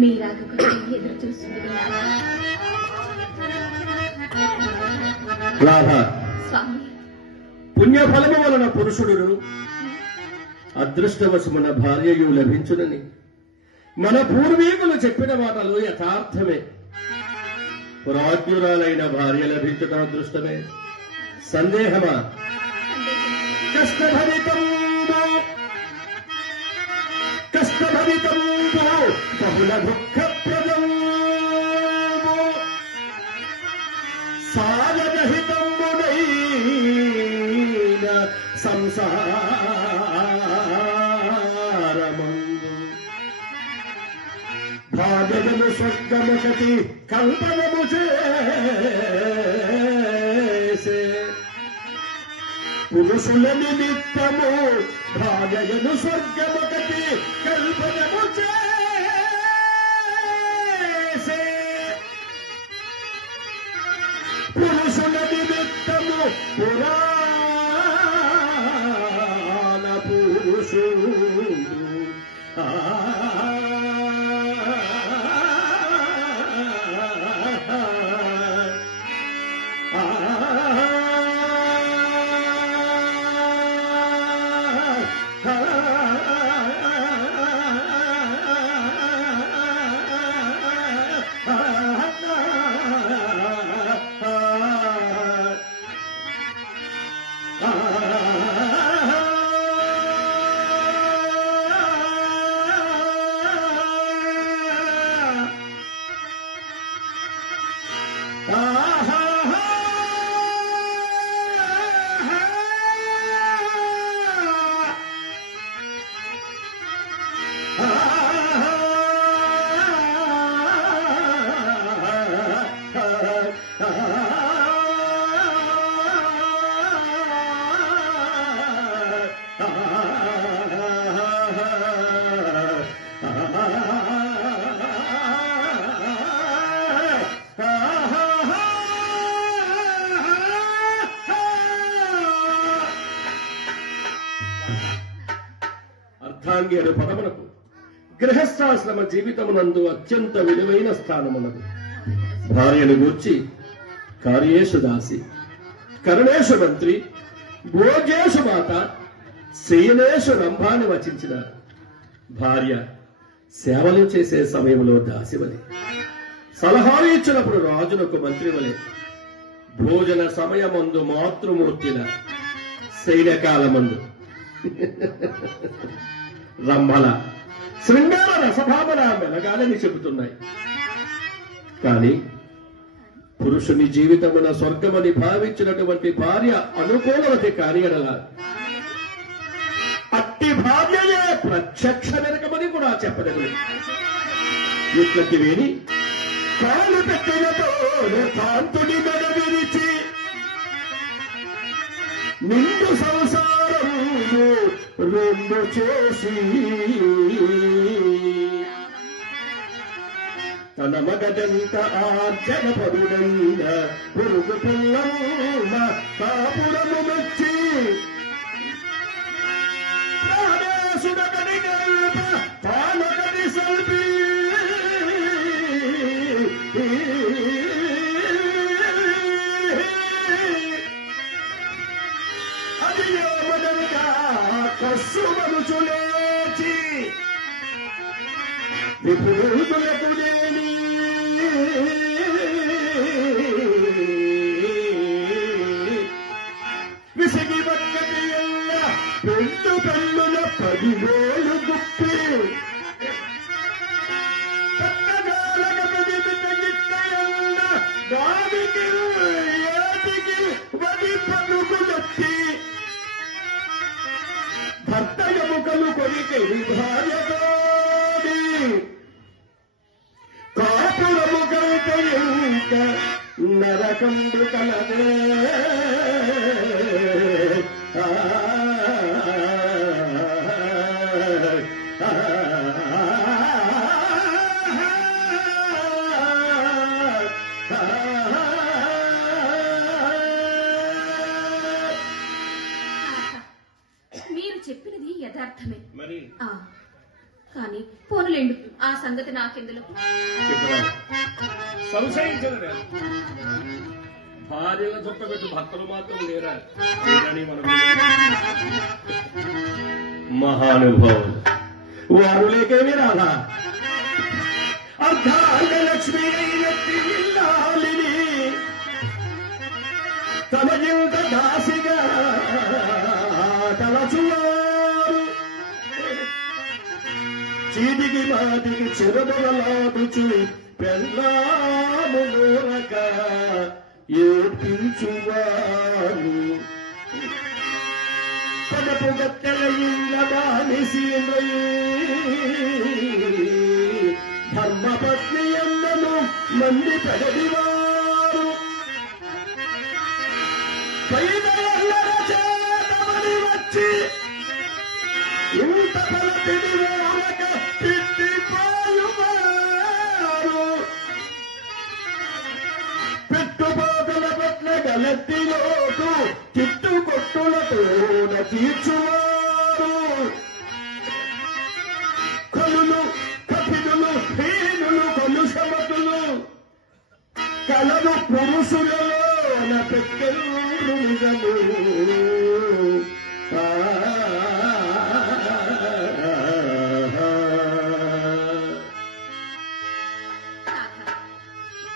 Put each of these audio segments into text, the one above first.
మీరాకు ఎదురు చూస్తుంది స్వామి. పుణ్యఫలము వలన పురుషుడు అదృష్టవశమున భార్యయు లభించునని మన పూర్వీకులు చెప్పిన మాటలు యథార్థమే. పురాజ్ఞురాలైన భార్య లభించడం అదృష్టమే, సందేహమా? కష్టభరితం బహుళ దుఃఖప్రదం సారరహితమునైన సంసారమందు భాగము స్వర్గముఖతి కల్పనము చేసే పురుషుల నిమిత్తము భాగము స్వర్గముఖతి కల్పనము చేసే పురుషుల నిమిత్తము పురాణ పురుషుడు అర్ధాంగి పదములకు గృహస్థాశ్రమ జీవితమునందు అత్యంత విలువైన స్థానమున్నది. భార్యను గూర్చి కార్యేషు దాసి, కరణేషు మంత్రి, భోజేషు మాత, శయనేషు రంభాన్ని వచించినారు. భార్య సేవలు చేసే సమయంలో దాసివలే, సలహాలు ఇచ్చినప్పుడు రాజునకు మంత్రివలే, భోజన సమయమందు మాతృమూర్తిన, శైలకాలమందు రంభల శృంగార రసభావన మెలగాలని చెబుతున్నాయి. కానీ పురుషుని జీవితమున స్వర్గమని భావించినటువంటి భార్య అనుకూలవతి కాని ఎడల అట్టి భార్యయే ప్రత్యక్ష నరకమని కూడా చెప్పలేదు. ఇట్లకి వేని కాలు పెట్టినతో కాంతుని మెడ విరిచి నిండు సంసారము రెండు చేసి తన మగదంత ఆర్జన పరుడైన పురుగు పిల్లమ్మ కాపురము మెచ్చి ప్రాణేశుడకడి తానకడి సల్పి కస్సుమనుచులేచి విపురులకు లేని విసిగి వక్కటి ఎల్ల పెండు పెళ్ళుల 10 వేలు గుప్పి పట్టగాలక పెదిమితగిట్టయల్ల వాడికి ఏటికి వడి పలుకులెత్తి భర్త ఎముకలు కొరికే భార్యతోడి కాపురము కైతే ఇంక నరకంబు కలదే. మీరు చెప్పినది యథార్థమే. మరి కానీ పోనులేండి, ఆ సంగతి నాకెందులో సంశయించదు భార్యల చుట్టబెట్టు భర్తలు మాత్రం లేరా మహానుభావులు వారు లేకేమి రాలా అర్ధాలక్ష్మి తమ ఇంత దాసిగా తలచువారు చీటికి మాటికి చెరబలాడుచు పెళ్ళాము నూరక ఏడ్పించువారు పదపు గత్తెల ఇళ్ళ బానిసి ధర్మపత్ని అన్నము మంది పెడదివారు చేతమని వచ్చి ఇంత ఫలతిని ఓరక తిట్టిపోయువారు పెట్టుబాటుల పట్ల గలెత్తిలోటు తిట్టుకొట్టులతోన తీర్చువారు కలులు కపిలులు హీనులు కొలుసమతులు కలలు పురుషులలో పెట్టెలు నిజము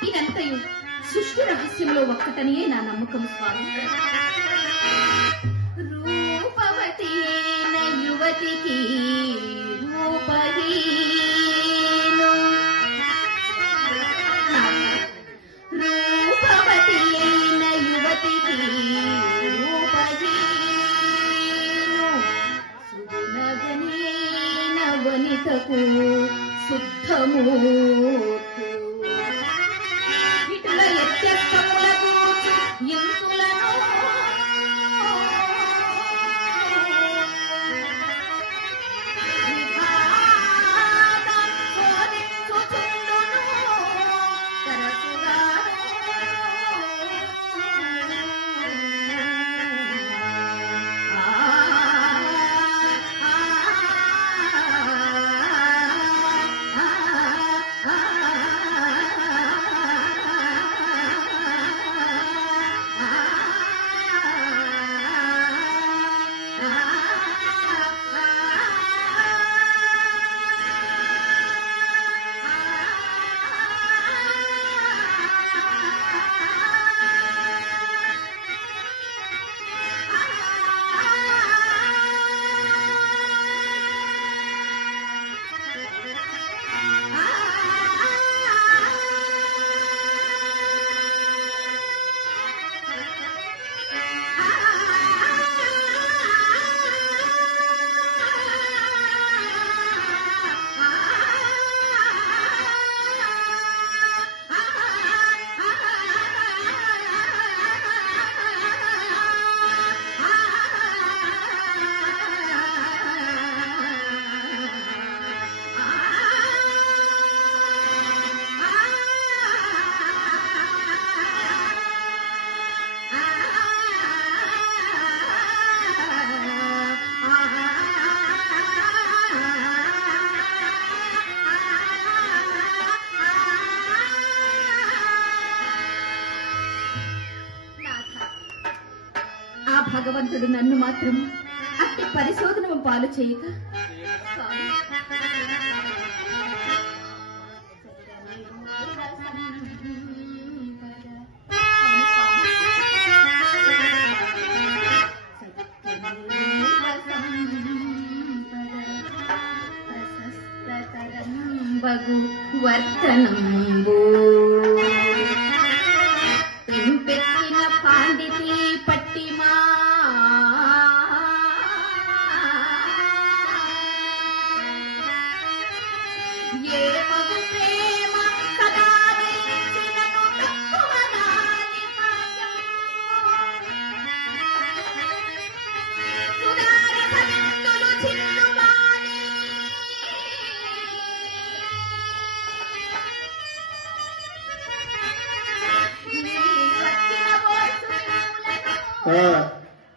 ఇదంతయు సృష్టి రహస్యంలో ఒక్కటనియే నా నమ్మకం స్వామి. రూపవతి యువతికి రూపహీను రూపవతి అయిన యువతికి రూపహీను సుగుణగని అయిన వనితకు శుద్ధమూర్తు ఇటుల ఎత్తెత్తముల కూర్చు ఇంతులను భగవంతుడు నన్ను మాత్రం అట్టి పరిశోధన పాలు చేయక బగు వర్తనంబు పెంపెక్కిన పాండితి పట్టిమా ఏ మగు ప్రేమ కదా వేసినను తక్కువగాని సాయం సుధార భక్తులు చిల్లువాని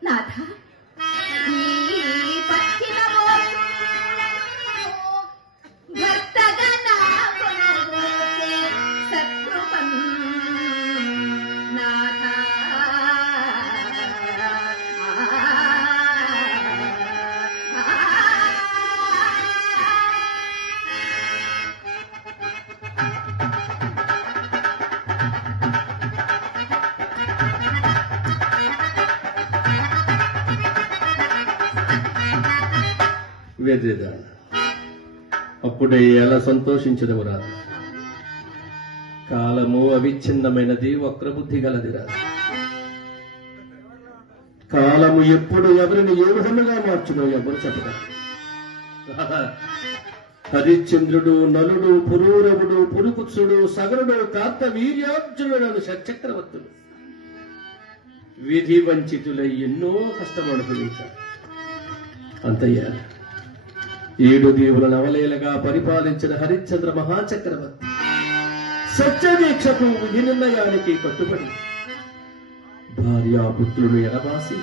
నాథ ఈ పక్కిన భర్తగన వెర్రిదా, అప్పుడే ఎలా సంతోషించదవు రాదు. కాలము అవిచ్ఛిన్నమైనది, వక్రబుద్ధి గలది రాదు. కాలము ఎప్పుడు ఎవరిని ఏ విధముగా మార్చునో ఎవరు చెప్పగలరు. హరిశ్చంద్రుడు, నలుడు, పురూరవుడు, పురుకుత్సుడు, సగరుడు, కార్తవీర్యార్జునుడు షట్చక్రవర్తులు విధి వంచితులై ఎన్నో కష్టం అనుభవించారు. అంతయ్యా 7 దీవుల నవలేలగా పరిపాలించిన హరిశ్చంద్ర మహాచక్రవర్తి సత్యదీక్షకు విధి నిర్ణయానికి కట్టుబడి భార్యాపుత్రులు ఎడబాసి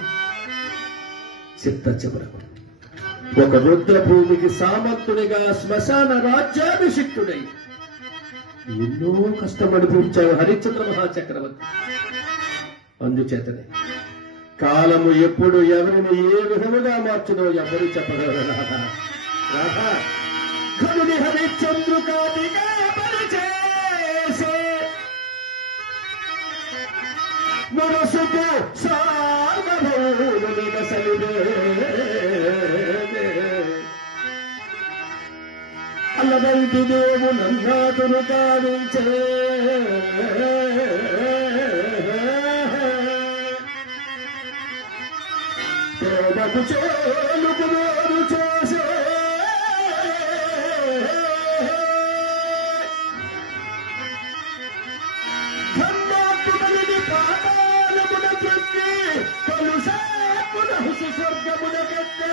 చిత్త చివరకు ఒక రుద్రభూమికి సామంతునిగా శ్మశాన రాజ్యాభిషిక్తుడై ఎన్నో కష్టం అనుభవించాడు హరిశ్చంద్ర మహాచక్రవర్తి. అందుచేతనే కాలము ఎప్పుడు ఎవరిని ఏ విధముగా మార్చునో ఎవరు చెప్పగలరు. రాధా కనుని హరిశ్చంద్రుకాదిగా పరిచేసే మనసుకు సాగభౌమునిగా సలిదే అల్లవంటి దేవు నన్నాతును కావించే ప్రేమకు చేలుకు నోరు చేసే ధర్మాత్ముని పాపాలమున త్రొక్కి కలుషాత్మున హుసు స్వర్గమున గెత్తే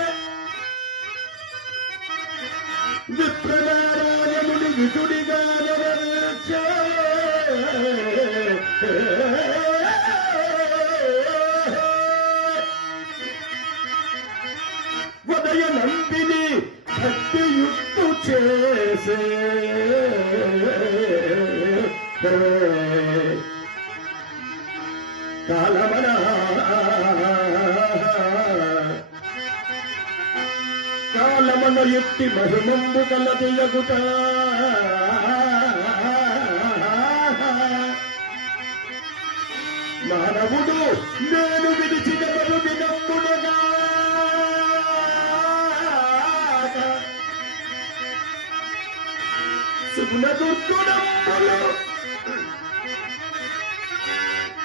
విప్రనారాయణుని విటుడిగా నెరవేర్చే ఉదయ నంబిని భక్తియుక్తు చేసే కాలమన కాలమన యుక్తి మహిమంబు కలదియగుట మానవుడు నేను విడిచిన బరు వినమ్మునగా సుగుణ దుర్గుణములు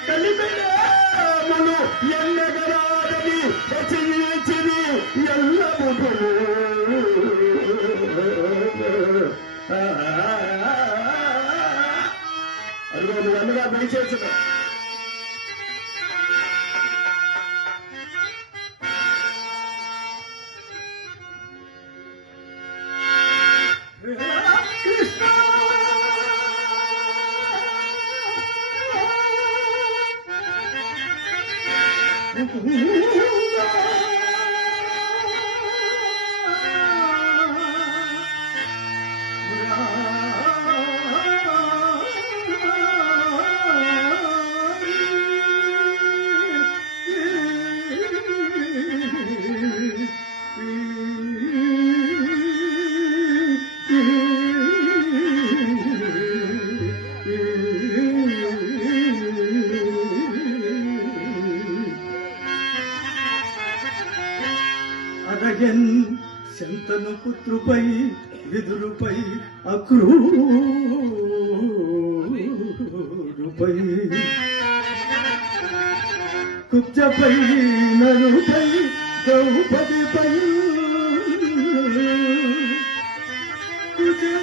కలిపెడములు ఎల్లగరాదని రచయించిని ఎల్లములు అదిగో నువ్వు అన్నగా పనిచేస్తున్న శంతను పుత్రుపై విదురుపై అక్రూరుపై కుబ్జపై నరుపై ద్రౌపదిపై కృష్ణ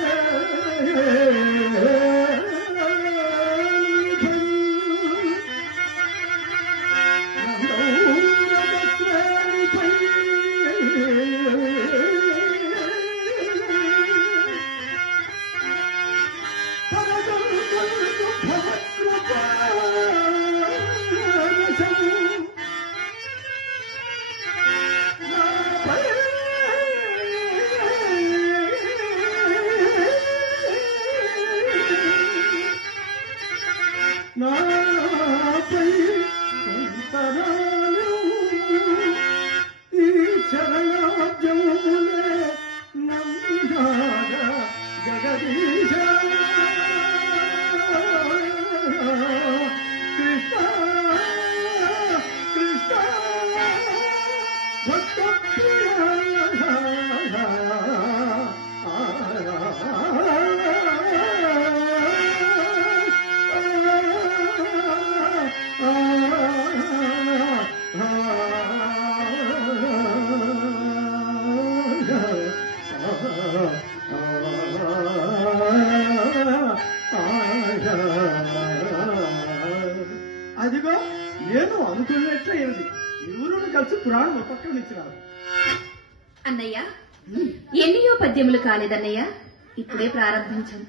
కలిసి పురాణం పక్కన ఇచ్చినారు. అన్నయ్య, ఎన్నియో పద్యములు కాలేదన్నయ్య, ఇప్పుడే ప్రారంభించాం.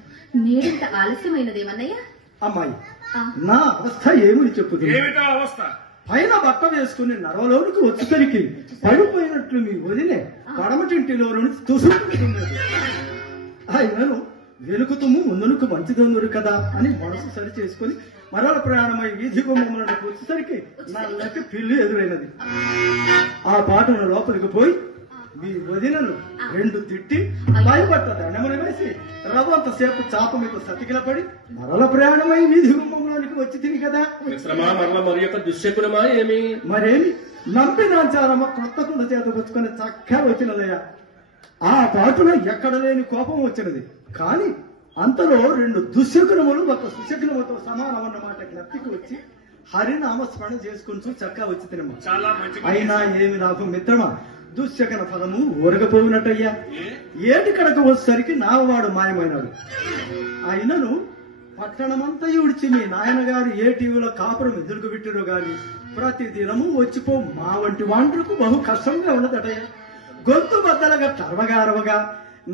నేడింత ఆలస్యమైనదేమన్నయ్య? అమ్మాయి, నా అవస్థ ఏమని చెప్పుతుంది? ఏమిటో అవస్థ? పైన బట్ట వేసుకుని నరవలోనికి వచ్చేసరికి పడిపోయినట్లు మీ వదిలే పడమటింటిలో నుంచి తుసుకుతున్నది. ఆయనను వెనుకుతుము ముందుకు మంచిదొందురు కదా అని మనసు సరి చేసుకుని మరల ప్రయాణమై వీధి గుమ్మములకు వచ్చేసరికి నల్లకి పిల్లి ఎదురైనది. ఆ పాటను లోపలికి పోయి మీ వదినను 2 తిట్టి పైపట్ట దండమును వేసి రవ్వంతసేపు చాప మీద సతికిల పడి మరల ప్రయాణమై వీధి గుమ్మంలోనికి వచ్చి తిని కదా. మరి యొక్క దుశ్శకునమా ఏమి? మరేమి నంపినాచారమ్మ కొత్త కుండ చేత పుచ్చుకొని చక్కగా వచ్చినదయ్యా. ఆ పాటున ఎక్కడ లేని కోపం వచ్చినది. కాని అంతలో 2 దుశ్శకునములు ఒక సుశకునముతో సమానమన్నమాట జ్ఞప్తికి వచ్చి హరినామస్మరణ చేసుకుంటూ చక్కగా వచ్చి తినమ్మా. చాలా మంచి. అయినా ఏమి నాకు మిత్రమా, దుశ్శకన ఫలము ఊరకపోయినట్టయ్యా. ఏటి కడకు వచ్చేసరికి నావాడు మాయమైనాడు. అయినను పట్టణమంతా విడిచి మీ నాయనగారు ఏ టీవీలో కాపురం ఎదురుకు పెట్టారో గాని ప్రతి దినము వచ్చిపో మా వంటి వాండ్రకు బహు కష్టంగా ఉన్నదటయ్యా. గొంతు బద్దలుగా టర్వగారవగా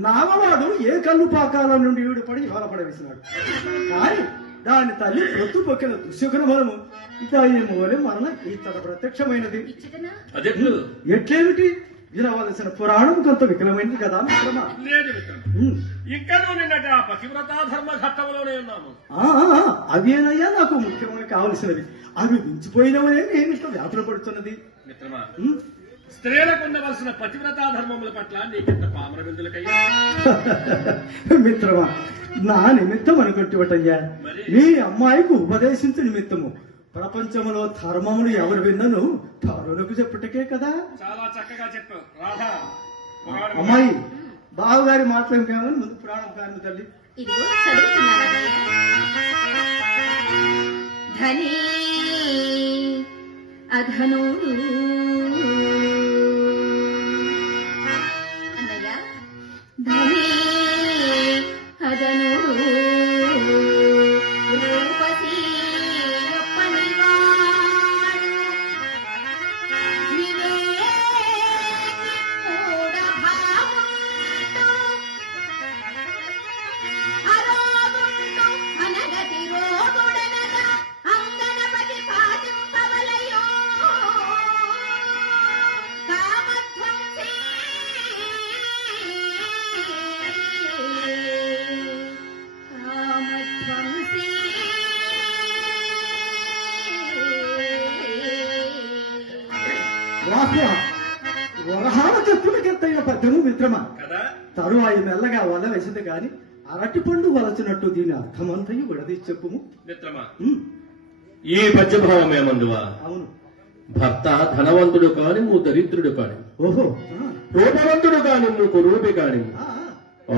నావవాడు ఏ కళ్ళు పాకాల నుండి ఈడుపడి ఇవాళపడవేసినాడు. కానీ దాని తల్లి ప్రొత్తు పొక్కిన దుశ్శకున ఫలము దయ్యమోలే మరణ ఇతడ ప్రత్యక్షమైనది. ఎట్లేమిటి? వినవలసిన పురాణం కొంత వికలమైంది కదా మిత్రమా. ఇంకా నిన్నటి ఆ పతివ్రతా ధర్మ ఘట్టంలోనే ఉన్నాము. అవేనయ్యా నాకు ముఖ్యమైన కావలసినవి. అవి మించిపోయినవనే నేను ఇంత వ్యాపుల పడుతున్నది. మిత్రమా, స్త్రీలకు ఉండవలసిన పతివ్రతా ధర్మముల పట్ల నీకెంత పామర బిందులకయ్యా. మిత్రమా, నా నిమిత్తం అనుకుంటువటయ్యా. నీ అమ్మాయికి ఉపదేశించు నిమిత్తము ప్రపంచంలో ధర్మములు ఎవరు విన్నను తారులకు చెప్పుటకే కదా. చాలా చక్కగా చెప్పావు రాధా. అమ్మాయి, బావగారి మాటలు కామని ముందు పురాణం కాని తల్లి. ఇదిగో చదువుతున్నానన్నయ్య. ధనీ అధనోడు అన్నయ్య, ధనీ అధనోడు రూపతి వరహాల చెప్పులకెత్తైన పద్యము మిత్రమా. తరువాయి మెల్లగా వల వేసింది గాని అరటి పండు వలచినట్టు దీని అర్థమంతయు విడదీసి చెప్పుము మిత్రమా. ఈ పద్యభావం ఏమందువా? అవును. భర్త ధనవంతుడు కానిము దరిద్రుడు కానిము, ఓహో, రూపవంతుడు కానిము కురూపి కానిము,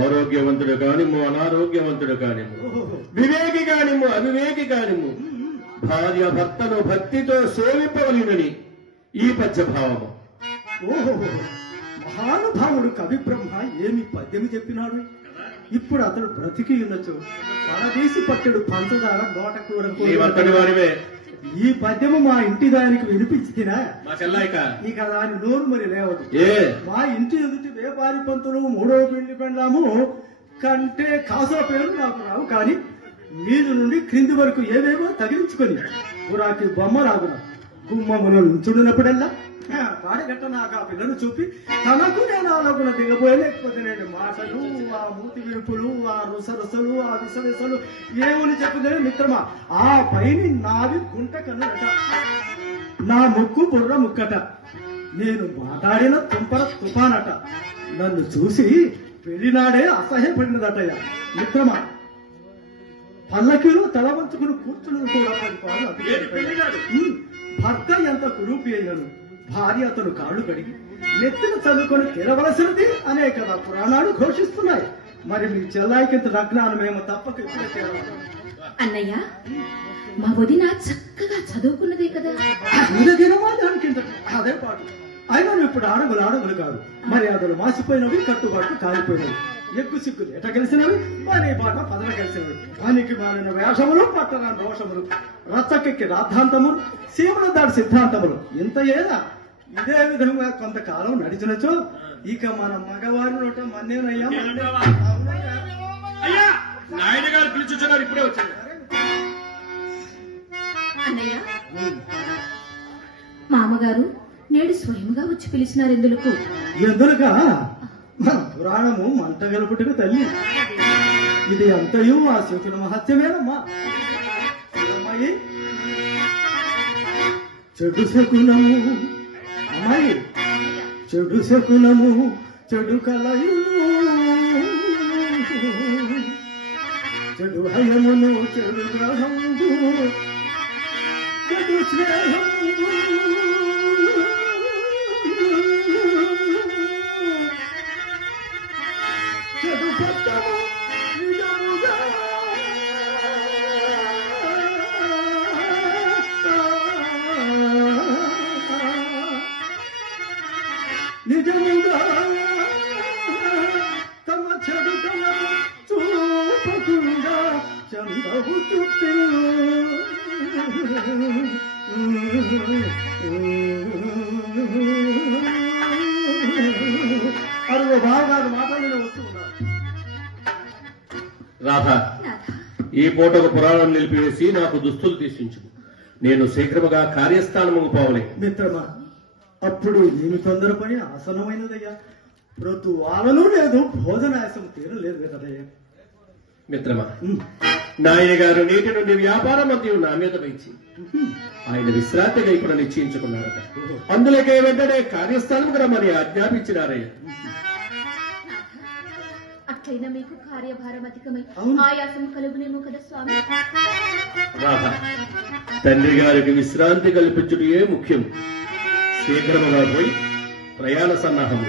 ఆరోగ్యవంతుడు కానిము అనారోగ్యవంతుడు కానిము, వివేకి కానిము అవివేకి కానిము, భార్య భర్తను భక్తితో సేవింపవలెనని ఈ పద్యభావము. ఓహో, మహానుభావుడు కవి బ్రహ్మ ఏమి పద్యము చెప్పినాడు. ఇప్పుడు అతడు బ్రతికి ఉండొచ్చు. పరదేశి పట్టడు పంచదార నోట కూర. ఈ పద్యము మా ఇంటి దానికి వినిపించినా ఇక దాని నోరు మరి లేవదు. మా ఇంటి ఎదుటి వ్యాపారి పంతులు 3వ పెళ్లి పెండ్లాము కంటే కాసో పేరు నాకు రావు. కానీ మీద నుండి క్రింది వరకు ఏవేవో తగిలించుకొని పురాకి బొమ్మ రాగున గుమ్మములు నుంచున్నప్పుడల్లా పాడగట్ట నాకు ఆ పిల్లను చూపి తనకు నేను ఆలోచన దిగబోయే. లేకపోతే నేను మాటలు, ఆ మూతి విరుపులు, ఆ రుసరుసలు, ఆ విసవిసలు ఏమని చెప్పుదని మిత్రమా. ఆ పైని నావి గుంట కన్నులట, నా ముక్కు బుర్ర ముక్కట, నేను మాట్లాడిన తుంపర తుఫానట. నన్ను చూసి పెళ్లినాడే అసహ్యపడినదటయ్యా మిత్రమా. పల్లకిలో తల వంచుకుని కూర్చున్నది కూడా 10 పాలు. భర్త ఎంత కురూపి అయినను భార్య అతను కాళ్ళు కడిగి నెత్తిన చదువుకొని తెరవలసినది అనే కదా పురాణాలు ఘోషిస్తున్నాయి. మరి మీ చెల్లాయికింత నగ్నానమేమో తప్పక ఇప్పుడే చేయాలి. అన్నయ్య, మా వదిన చక్కగా చదువుకున్నదే కదా. అదే పాటు. అయినా ఇప్పుడు అడుగులు కాదు, మర్యాదలు మాసిపోయినవి, కట్టుబాట్లు కాలిపోయినవి, ఎగ్గు సిగ్గులు ఎట కలిసినవి, మరి బాట పదన కలిసినవి, పనికి మారిన వేషములు, పట్టణ రోషములు, రచ్చకెక్కి రాద్ధాంతములు, సీమల దాడి సిద్ధాంతములు, ఇంత ఏదా ఇదే విధంగా కొంతకాలం నడిచినచో ఇక మన మగవారి నోట మన్నేనయ్యా. అయ్యా నాయుడు గారు పిలిచున్నారు, ఇప్పుడే వచ్చారు. అన్నయ్య, మామగారు నేడు స్వయంగా వచ్చి పిలిచినారు. ఎందులకు? ఎందులక మన పురాణము మంట గలుపుటకు తల్లి. ఇది అంతయు ఆ శకున మహత్యమేనమ్మా. అమ్మాయి చెడు శకునము, అమ్మాయి చెడు శకునము, చెడు కలయు, చెడు హయమును, చెడు గ్రహము, చెడు స్నేహము, చెడు పట్టము నిజముగా, నిజముగా తమ చెడు కలము చూపకుండా చందవు చుట్టూ అరువు బాగా మాటలు వస్తూ ఉన్నారు. రాధా, ఈ పూటకు పురాణం నిలిపివేసి నాకు దుస్తులు తీసించు. నేను శీఘ్రముగా కార్యస్థానము పోవలే. మిత్రమా, అప్పుడు ఏమి తొందరపడి ఆసనమైనదయ్యా. ప్రతి వారను లేదు, భోజనాయాసం తీరలేదు కదయ్యా. మిత్రమా, నాయన గారు నేటి నుండి వ్యాపారం అంతా నా మీద వేచి ఆయన విశ్రాంతిగా ఇప్పుడు నిశ్చయించుకున్నారట. అందులోకే వెంటనే కార్యస్థానం రమ్మని ఆజ్ఞాపించినారయ్య. అట్లయినా మీకు కార్యభారం అధికమై ఆయాసం కలుగునేమో కదా స్వామి. రాధా, తండ్రి గారికి విశ్రాంతి కల్పించుటే ముఖ్యం. శీఘ్రముగా పోయి ప్రయాణ సన్నాహం